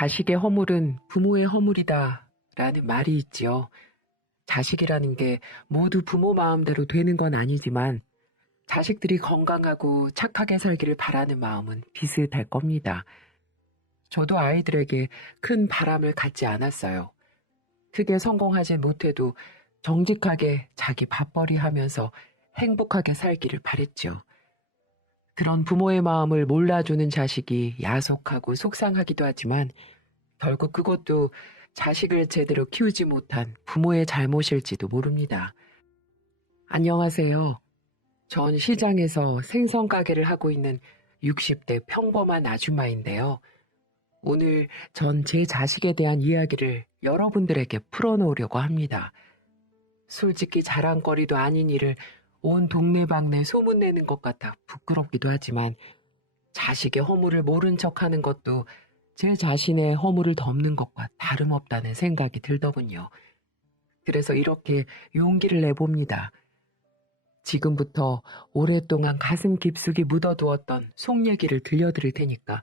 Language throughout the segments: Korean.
자식의 허물은 부모의 허물이다 라는 말이 있지요. 자식이라는 게 모두 부모 마음대로 되는 건 아니지만 자식들이 건강하고 착하게 살기를 바라는 마음은 비슷할 겁니다. 저도 아이들에게 큰 바람을 갖지 않았어요. 크게 성공하진 못해도 정직하게 자기 밥벌이 하면서 행복하게 살기를 바랬죠. 그런 부모의 마음을 몰라주는 자식이 야속하고 속상하기도 하지만 결국 그것도 자식을 제대로 키우지 못한 부모의 잘못일지도 모릅니다. 안녕하세요. 전 시장에서 생선 가게를 하고 있는 60대 평범한 아줌마인데요. 오늘 전 제 자식에 대한 이야기를 여러분들에게 풀어놓으려고 합니다. 솔직히 자랑거리도 아닌 일을 온 동네방네 소문내는 것 같아 부끄럽기도 하지만 자식의 허물을 모른 척하는 것도 제 자신의 허물을 덮는 것과 다름없다는 생각이 들더군요. 그래서 이렇게 용기를 내봅니다. 지금부터 오랫동안 가슴 깊숙이 묻어두었던 속 얘기를 들려드릴 테니까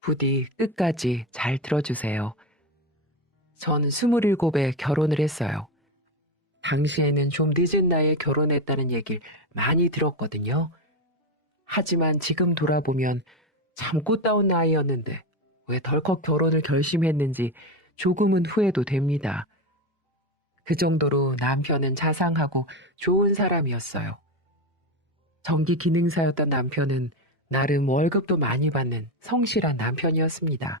부디 끝까지 잘 들어주세요. 전 27에 결혼을 했어요. 당시에는 좀 늦은 나이에 결혼했다는 얘기를 많이 들었거든요. 하지만 지금 돌아보면 참 꽃다운 나이였는데 왜 덜컥 결혼을 결심했는지 조금은 후회도 됩니다. 그 정도로 남편은 자상하고 좋은 사람이었어요. 전기 기능사였던 남편은 나름 월급도 많이 받는 성실한 남편이었습니다.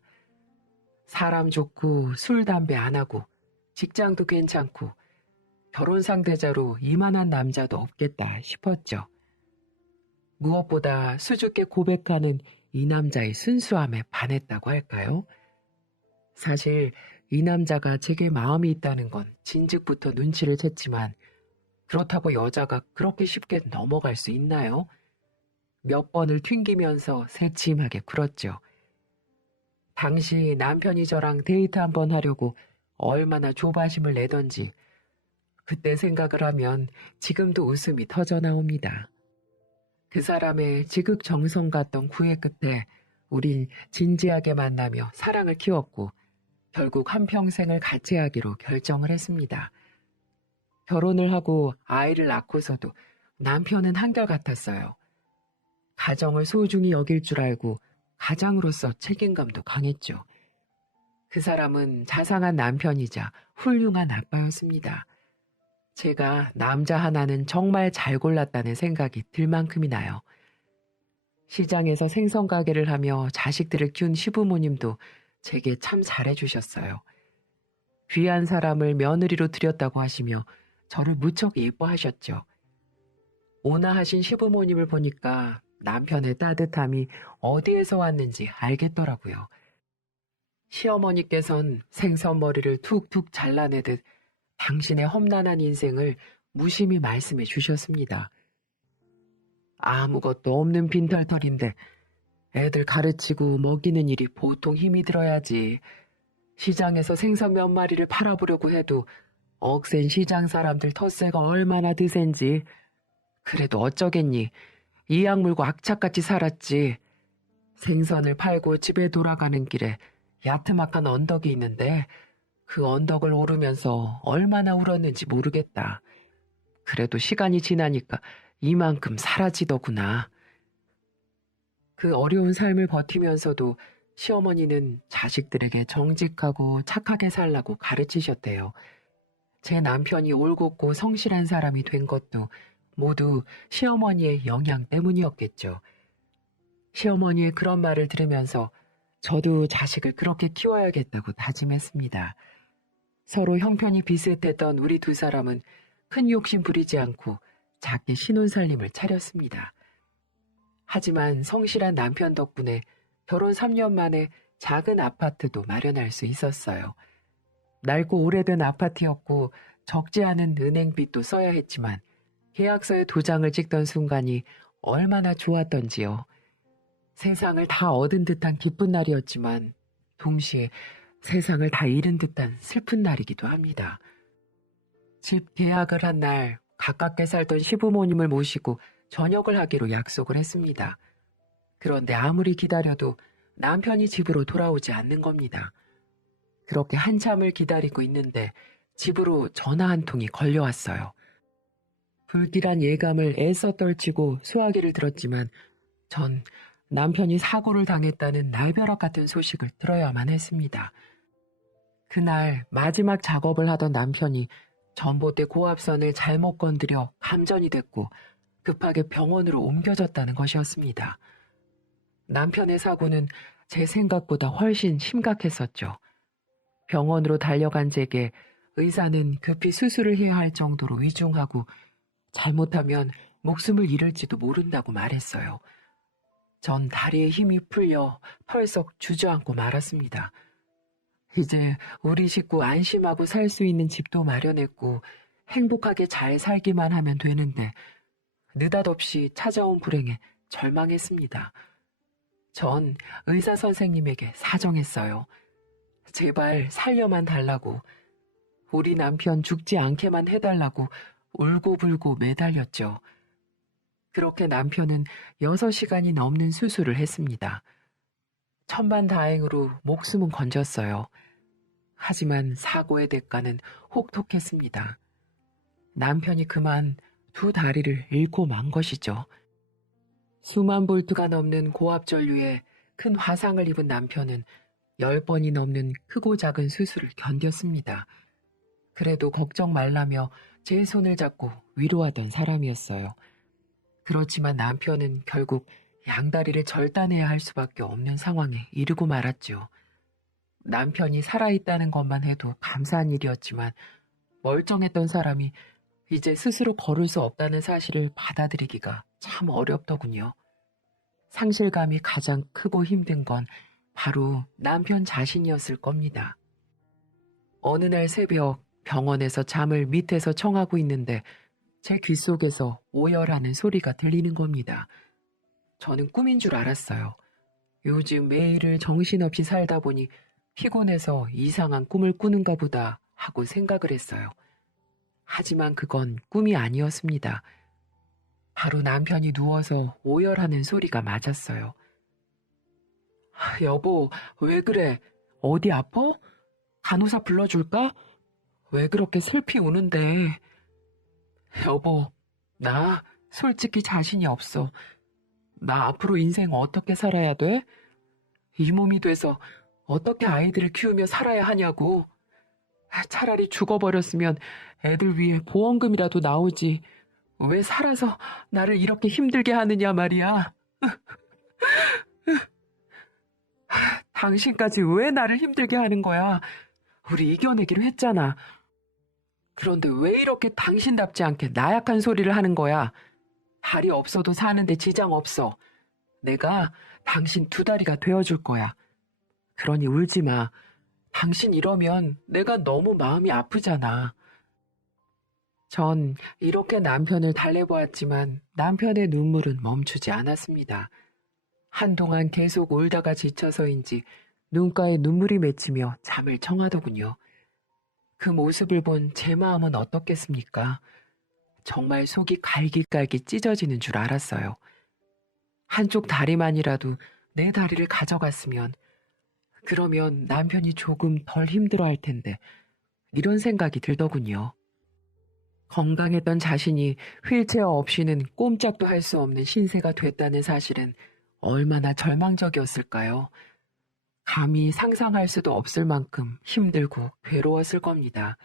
사람 좋고 술, 담배 안 하고 직장도 괜찮고 결혼 상대자로 이만한 남자도 없겠다 싶었죠. 무엇보다 수줍게 고백하는 이 남자의 순수함에 반했다고 할까요? 사실 이 남자가 제게 마음이 있다는 건 진즉부터 눈치를 챘지만 그렇다고 여자가 그렇게 쉽게 넘어갈 수 있나요? 몇 번을 튕기면서 새침하게 굴었죠. 당시 남편이 저랑 데이트 한번 하려고 얼마나 조바심을 내던지 그때 생각을 하면 지금도 웃음이 터져 나옵니다. 그 사람의 지극정성 같던 구애 끝에 우린 진지하게 만나며 사랑을 키웠고 결국 한평생을 같이 하기로 결정을 했습니다. 결혼을 하고 아이를 낳고서도 남편은 한결같았어요. 가정을 소중히 여길 줄 알고 가장으로서 책임감도 강했죠. 그 사람은 자상한 남편이자 훌륭한 아빠였습니다. 제가 남자 하나는 정말 잘 골랐다는 생각이 들 만큼이 나요. 시장에서 생선 가게를 하며 자식들을 키운 시부모님도 제게 참 잘해주셨어요. 귀한 사람을 며느리로 들였다고 하시며 저를 무척 예뻐하셨죠. 온화하신 시부모님을 보니까 남편의 따뜻함이 어디에서 왔는지 알겠더라고요. 시어머니께선 생선머리를 툭툭 잘라내듯 당신의 험난한 인생을 무심히 말씀해 주셨습니다. 아무것도 없는 빈털털인데 애들 가르치고 먹이는 일이 보통 힘이 들어야지. 시장에서 생선 몇 마리를 팔아보려고 해도 억센 시장 사람들 텃세가 얼마나 드센지. 그래도 어쩌겠니. 이악 물고 악착같이 살았지. 생선을 팔고 집에 돌아가는 길에 야트막한 언덕이 있는데 그 언덕을 오르면서 얼마나 울었는지 모르겠다. 그래도 시간이 지나니까 이만큼 사라지더구나. 그 어려운 삶을 버티면서도 시어머니는 자식들에게 정직하고 착하게 살라고 가르치셨대요. 제 남편이 올곧고 성실한 사람이 된 것도 모두 시어머니의 영향 때문이었겠죠. 시어머니의 그런 말을 들으면서 저도 자식을 그렇게 키워야겠다고 다짐했습니다. 서로 형편이 비슷했던 우리 두 사람은 큰 욕심 부리지 않고 작게 신혼살림을 차렸습니다. 하지만 성실한 남편 덕분에 결혼 3년 만에 작은 아파트도 마련할 수 있었어요. 낡고 오래된 아파트였고 적지 않은 은행빚도 써야 했지만 계약서에 도장을 찍던 순간이 얼마나 좋았던지요. 세상을 다 얻은 듯한 기쁜 날이었지만 동시에 세상을 다 잃은 듯한 슬픈 날이기도 합니다. 집 계약을 한 날 가깝게 살던 시부모님을 모시고 저녁을 하기로 약속을 했습니다. 그런데 아무리 기다려도 남편이 집으로 돌아오지 않는 겁니다. 그렇게 한참을 기다리고 있는데 집으로 전화 한 통이 걸려왔어요. 불길한 예감을 애써 떨치고 수화기를 들었지만 전 남편이 사고를 당했다는 날벼락 같은 소식을 들어야만 했습니다. 그날 마지막 작업을 하던 남편이 전봇대 고압선을 잘못 건드려 감전이 됐고 급하게 병원으로 옮겨졌다는 것이었습니다. 남편의 사고는 제 생각보다 훨씬 심각했었죠. 병원으로 달려간 제게 의사는 급히 수술을 해야 할 정도로 위중하고 잘못하면 목숨을 잃을지도 모른다고 말했어요. 전 다리에 힘이 풀려 펄썩 주저앉고 말았습니다. 이제 우리 식구 안심하고 살 수 있는 집도 마련했고 행복하게 잘 살기만 하면 되는데 느닷없이 찾아온 불행에 절망했습니다. 전 의사 선생님에게 사정했어요. 제발 살려만 달라고, 우리 남편 죽지 않게만 해달라고 울고불고 매달렸죠. 그렇게 남편은 6시간이 넘는 수술을 했습니다. 천만다행으로 목숨은 건졌어요. 하지만 사고의 대가는 혹독했습니다. 남편이 그만 2다리를 잃고 만 것이죠. 수만 볼트가 넘는 고압 전류에 큰 화상을 입은 남편은 10번이 넘는 크고 작은 수술을 견뎠습니다. 그래도 걱정 말라며 제 손을 잡고 위로하던 사람이었어요. 그렇지만 남편은 결국 양다리를 절단해야 할 수밖에 없는 상황에 이르고 말았죠. 남편이 살아있다는 것만 해도 감사한 일이었지만 멀쩡했던 사람이 이제 스스로 걸을 수 없다는 사실을 받아들이기가 참 어렵더군요. 상실감이 가장 크고 힘든 건 바로 남편 자신이었을 겁니다. 어느 날 새벽 병원에서 잠을 밑에서 청하고 있는데 제 귓속에서 오열하는 소리가 들리는 겁니다. 저는 꿈인 줄 알았어요. 요즘 매일을 정신없이 살다 보니 피곤해서 이상한 꿈을 꾸는가 보다 하고 생각을 했어요. 하지만 그건 꿈이 아니었습니다. 바로 남편이 누워서 오열하는 소리가 맞았어요. 여보, 왜 그래? 어디 아파? 간호사 불러줄까? 왜 그렇게 슬피 우는데? 여보, 나 솔직히 자신이 없어. 나 앞으로 인생 어떻게 살아야 돼? 이 몸이 돼서 어떻게 아이들을 키우며 살아야 하냐고. 차라리 죽어버렸으면 애들 위해 보험금이라도 나오지. 왜 살아서 나를 이렇게 힘들게 하느냐 말이야. 당신까지 왜 나를 힘들게 하는 거야? 우리 이겨내기로 했잖아. 그런데 왜 이렇게 당신답지 않게 나약한 소리를 하는 거야? 다리 없어도 사는데 지장 없어. 내가 당신 2다리가 되어줄 거야. 그러니 울지 마. 당신 이러면 내가 너무 마음이 아프잖아. 전 이렇게 남편을 달래보았지만 남편의 눈물은 멈추지 않았습니다. 한동안 계속 울다가 지쳐서인지 눈가에 눈물이 맺히며 잠을 청하더군요. 그 모습을 본 제 마음은 어떻겠습니까? 정말 속이 갈기갈기 찢어지는 줄 알았어요. 한쪽 다리만이라도 내 다리를 가져갔으면, 그러면 남편이 조금 덜 힘들어할 텐데, 이런 생각이 들더군요. 건강했던 자신이 휠체어 없이는 꼼짝도 할 수 없는 신세가 됐다는 사실은 얼마나 절망적이었을까요? 감히 상상할 수도 없을 만큼 힘들고 괴로웠을 겁니다.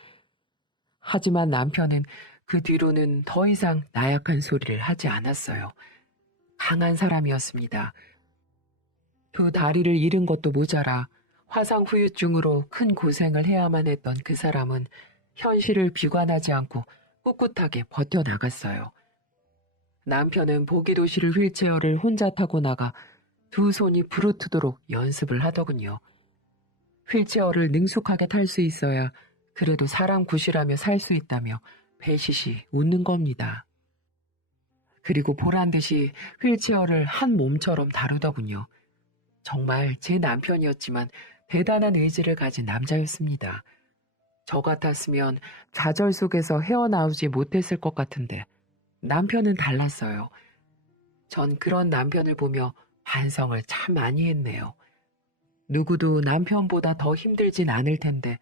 하지만 남편은 그 뒤로는 더 이상 나약한 소리를 하지 않았어요. 강한 사람이었습니다. 2다리를 잃은 것도 모자라 화상 후유증으로 큰 고생을 해야만 했던 그 사람은 현실을 비관하지 않고 꿋꿋하게 버텨나갔어요. 남편은 보기도실 휠체어를 혼자 타고 나가 2 손이 부르트도록 연습을 하더군요. 휠체어를 능숙하게 탈 수 있어야 그래도 사람 구실하며 살 수 있다며 배시시 웃는 겁니다. 그리고 보란듯이 휠체어를 한 몸처럼 다루더군요. 정말 제 남편이었지만 대단한 의지를 가진 남자였습니다. 저 같았으면 좌절 속에서 헤어나오지 못했을 것 같은데 남편은 달랐어요. 전 그런 남편을 보며 반성을 참 많이 했네요. 누구도 남편보다 더 힘들진 않을 텐데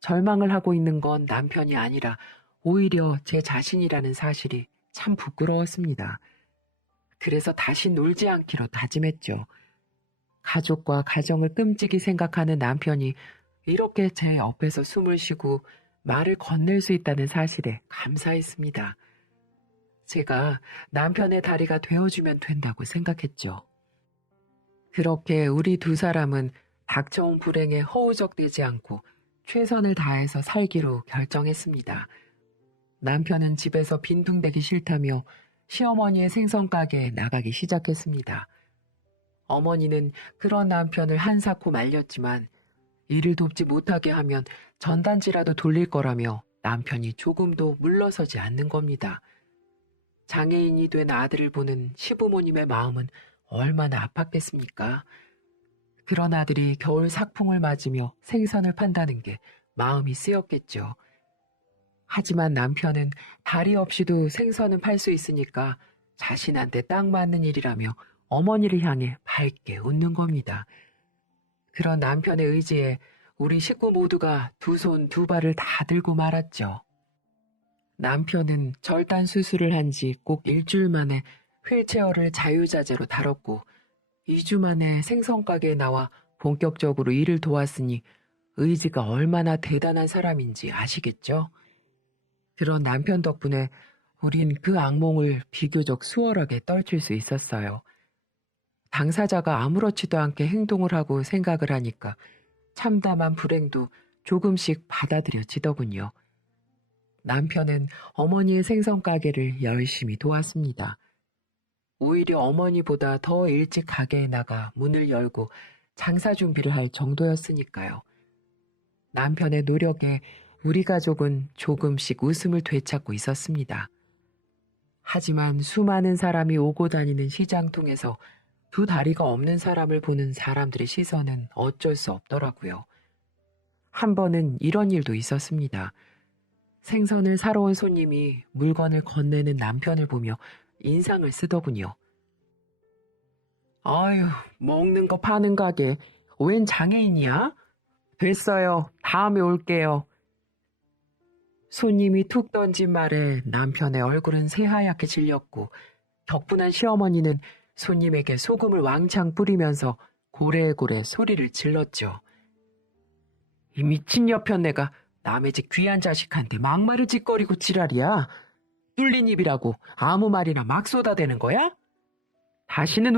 절망을 하고 있는 건 남편이 아니라 오히려 제 자신이라는 사실이 참 부끄러웠습니다. 그래서 다시 놀지 않기로 다짐했죠. 가족과 가정을 끔찍이 생각하는 남편이 이렇게 제 옆에서 숨을 쉬고 말을 건넬 수 있다는 사실에 감사했습니다. 제가 남편의 다리가 되어주면 된다고 생각했죠. 그렇게 우리 두 사람은 닥쳐온 불행에 허우적대지 않고 최선을 다해서 살기로 결정했습니다. 남편은 집에서 빈둥대기 싫다며 시어머니의 생선 가게에 나가기 시작했습니다. 어머니는 그런 남편을 한사코 말렸지만 일을 돕지 못하게 하면 전단지라도 돌릴 거라며 남편이 조금도 물러서지 않는 겁니다. 장애인이 된 아들을 보는 시부모님의 마음은 얼마나 아팠겠습니까? 그런 아들이 겨울 삭풍을 맞으며 생선을 판다는 게 마음이 쓰였겠죠. 하지만 남편은 다리 없이도 생선은 팔 수 있으니까 자신한테 딱 맞는 일이라며 어머니를 향해 밝게 웃는 겁니다. 그런 남편의 의지에 우리 식구 모두가 두 손 두 발을 다 들고 말았죠. 남편은 절단 수술을 한 지 꼭 일주일 만에 휠체어를 자유자재로 다뤘고 2주 만에 생선가게에 나와 본격적으로 일을 도왔으니 의지가 얼마나 대단한 사람인지 아시겠죠? 그런 남편 덕분에 우린 그 악몽을 비교적 수월하게 떨칠 수 있었어요. 당사자가 아무렇지도 않게 행동을 하고 생각을 하니까 참담한 불행도 조금씩 받아들여지더군요. 남편은 어머니의 생선 가게를 열심히 도왔습니다. 오히려 어머니보다 더 일찍 가게에 나가 문을 열고 장사 준비를 할 정도였으니까요. 남편의 노력에 우리 가족은 조금씩 웃음을 되찾고 있었습니다. 하지만 수많은 사람이 오고 다니는 시장통에서 두 다리가 없는 사람을 보는 사람들의 시선은 어쩔 수 없더라고요. 한 번은 이런 일도 있었습니다. 생선을 사러 온 손님이 물건을 건네는 남편을 보며 인상을 쓰더군요. 아유, 먹는 거 파는 가게 웬 장애인이야? 됐어요. 다음에 올게요. 손님이 툭 던진 말에 남편의 얼굴은 새하얗게 질렸고 격분한 시어머니는 손님에게 소금을 왕창 뿌리면서 고래고래 소리를 질렀죠. 이 미친 여편네가 남의 집 귀한 자식한테 막말을 짓거리고 지랄이야. 뚫린 입이라고 아무 말이나 막 쏟아대는 거야? 다시는